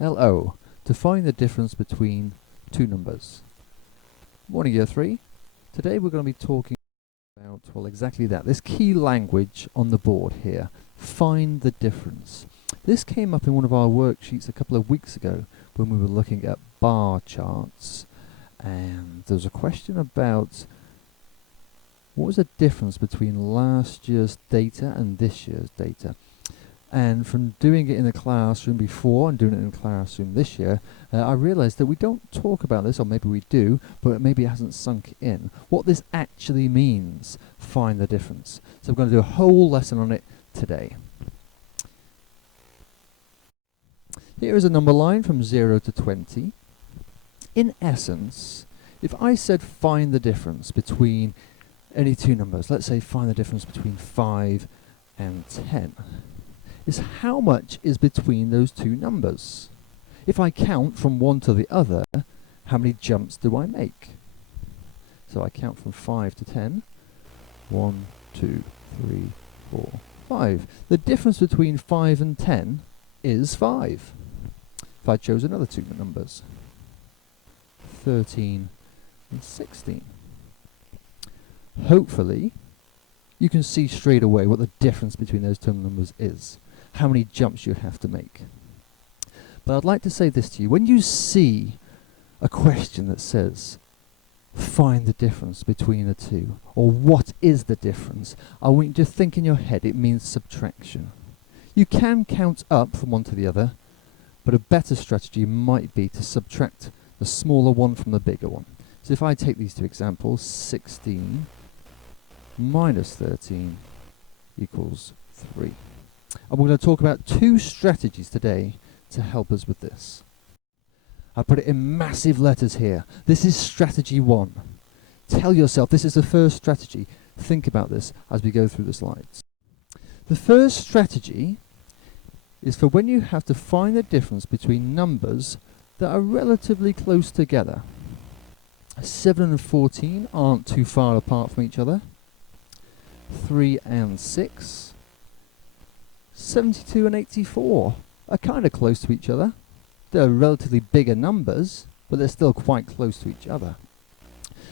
LO, to find the difference between two numbers. Morning, Year 3. Today we're going to be talking about, well, exactly that, this key language on the board here. Find the difference. This came up in one of our worksheets a couple of weeks ago when we were looking at bar charts, and there was a question about what was the difference between last year's data and this year's data. And from doing it in the classroom before and doing it in the classroom this year, I realized that we don't talk about this, or maybe we do, but maybe it hasn't sunk in. What this actually means, find the difference. So we're going to do a whole lesson on it today. Here is a number line from 0 to 20. In essence, if I said find the difference between any two numbers, let's say find the difference between 5 and 10, is how much is between those two numbers. If I count from one to the other, how many jumps do I make? So I count from 5 to 10. 1, 2, 3, 4, 5. The difference between 5 and 10 is 5. If I chose another two numbers, 13 and 16. Hopefully, you can see straight away what the difference between those two numbers is. How many jumps you have to make. But I'd like to say this to you. When you see a question that says, find the difference between the two, or what is the difference, I want you to think in your head it means subtraction. You can count up from one to the other, but a better strategy might be to subtract the smaller one from the bigger one. So if I take these two examples, 16 minus 13 equals 3. And we're going to talk about two strategies today to help us with this. I put it in massive letters here. This is strategy 1. Tell yourself this is the first strategy. Think about this as we go through the slides. The first strategy is for when you have to find the difference between numbers that are relatively close together. 7 and 14 aren't too far apart from each other. 3 and 6. 72 and 84 are kind of close to each other. They're relatively bigger numbers, but they're still quite close to each other.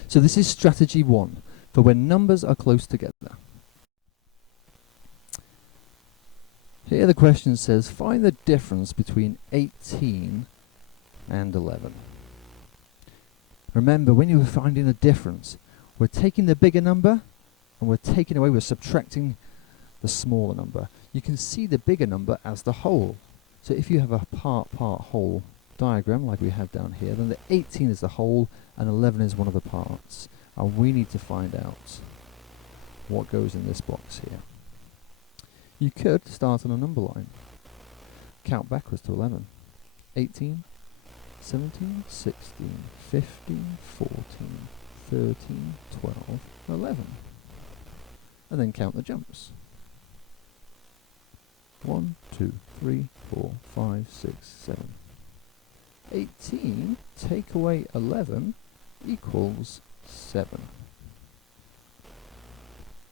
So this is strategy 1, for when numbers are close together. Here the question says, find the difference between 18 and 11. Remember, when you're finding a difference, we're taking the bigger number and we're subtracting the smaller number. You can see the bigger number as the whole. So if you have a part-whole diagram like we have down here, then the 18 is the whole and 11 is one of the parts. And we need to find out what goes in this box here. You could start on a number line. Count backwards to 11. 18, 17, 16, 15, 14, 13, 12, 11. And then count the jumps. 1, 2, 3, 4, 5, 6, 7. 18 take away 11 equals 7.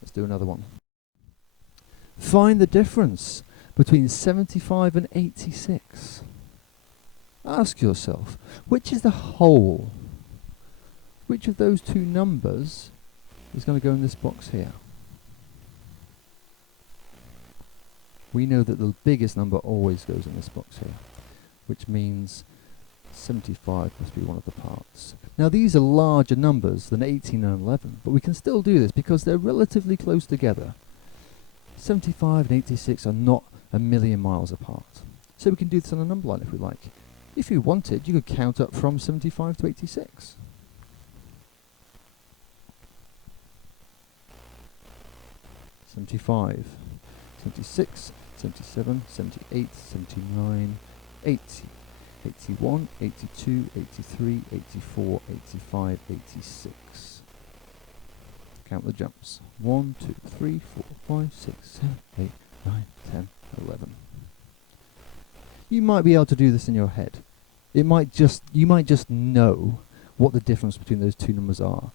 Let's do another one. Find the difference between 75 and 86. Ask yourself, which is the whole? Which of those two numbers is going to go in this box here? We know that the biggest number always goes in this box here, which means 75 must be one of the parts. Now these are larger numbers than 18 and 11, but we can still do this because they're relatively close together. 75 and 86 are not a million miles apart. So we can do this on a number line if we like. If you wanted, you could count up from 75 to 86. '75, 76, 77, 78, 79, 80, 81, 82, 83, 84, 85, 86. Count the jumps. 1, 2, 3, 4, 5, 6, 7, 8, 9, 10, 11. You might be able to do this in your head. You might just know what the difference between those two numbers are.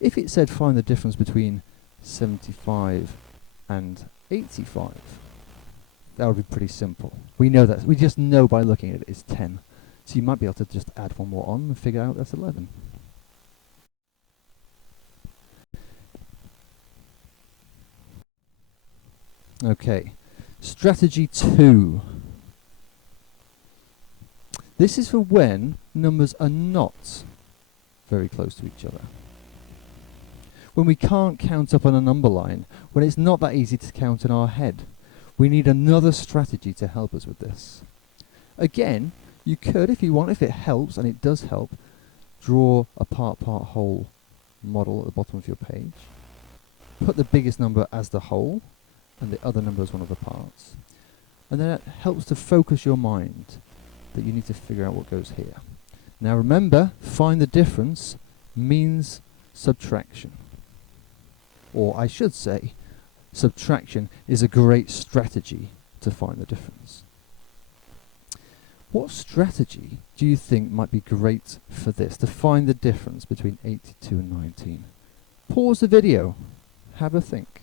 If it said find the difference between 75 and 85, that would be pretty simple. We know that. We just know by looking at it it's 10. So you might be able to just add one more on and figure out that's 11. Okay, strategy 2. This is for when numbers are not very close to each other. When we can't count up on a number line, when it's not that easy to count in our head, we need another strategy to help us with this. Again, you could, if you want, if it helps, and it does help, draw a part-part-whole model at the bottom of your page. Put the biggest number as the whole, and the other number as one of the parts. And then it helps to focus your mind that you need to figure out what goes here. Now remember, find the difference means subtraction. Or I should say, subtraction is a great strategy to find the difference. What strategy do you think might be great for this, to find the difference between 82 and 19? Pause the video, have a think.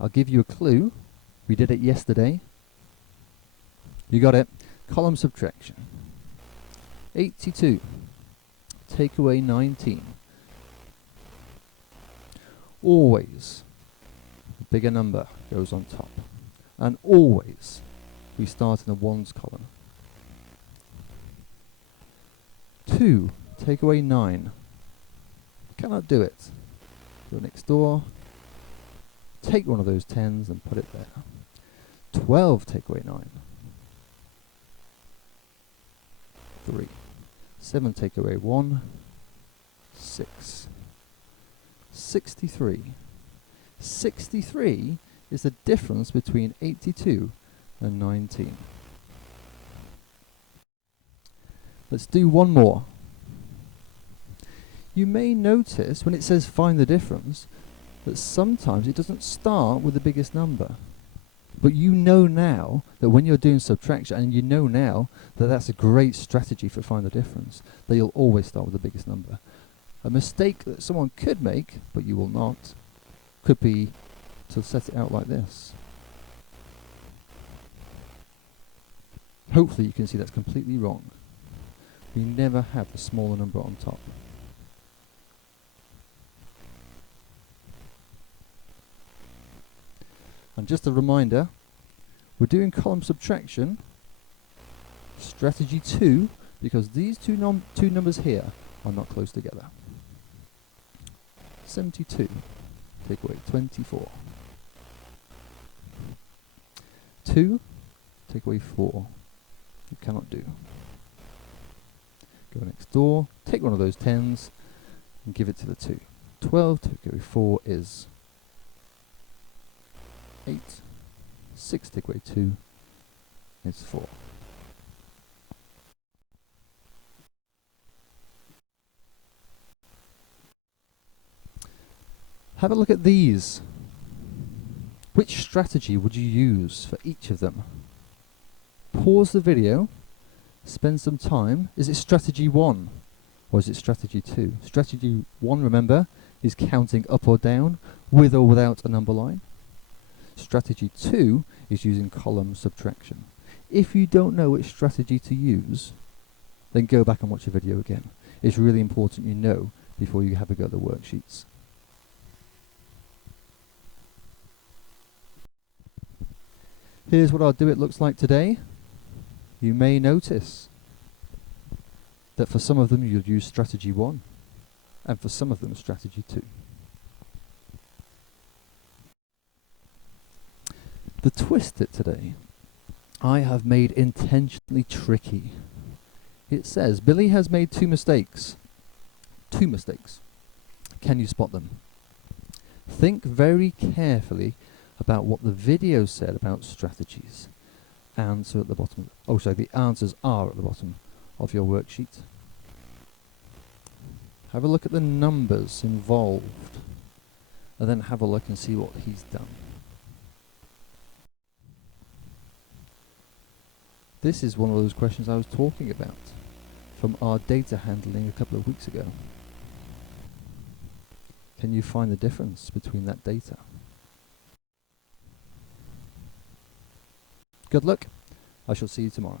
I'll give you a clue. We did it yesterday. You got it. Column subtraction. 82. Take away 19. Always the bigger number goes on top. And always we start in the ones column. 2. Take away 9. Cannot do it. Go next door. Take one of those 10s and put it there. 12 take away 9. 3. 7 take away 1. 6. 63. 63 is the difference between 82 and 19. Let's do one more. You may notice when it says find the difference that sometimes it doesn't start with the biggest number. But you know now that when you're doing subtraction, and you know now that that's a great strategy for find the difference, that you'll always start with the biggest number. A mistake that someone could make, but you will not, could be to set it out like this. Hopefully you can see that's completely wrong. We never have the smaller number on top. And just a reminder, we're doing column subtraction, strategy 2, because these two numbers here are not close together. 72, take away 24. 2, take away 4. You cannot do. Go next door, take one of those 10s and give it to the 2. 12 take away 4 is 8. 6 take away 2 is 4. Have a look at these. Which strategy would you use for each of them? Pause the video, spend some time. Is it strategy 1 or is it strategy 2? Strategy 1, remember, is counting up or down with or without a number line. Strategy 2 is using column subtraction. If you don't know which strategy to use, then go back and watch the video again. It's really important you know before you have a go at the worksheets. Here's what our do it looks like today. You may notice that for some of them you'll use strategy 1 and for some of them strategy 2. The twist it today, I have made intentionally tricky. It says, Billy has made 2 mistakes. 2 mistakes. Can you spot them? Think very carefully about what the video said about strategies. Answer at the bottom. Oh, sorry, the answers are at the bottom of your worksheet. Have a look at the numbers involved, and then have a look and see what he's done. This is one of those questions I was talking about from our data handling a couple of weeks ago. Can you find the difference between that data? Good luck. I shall see you tomorrow.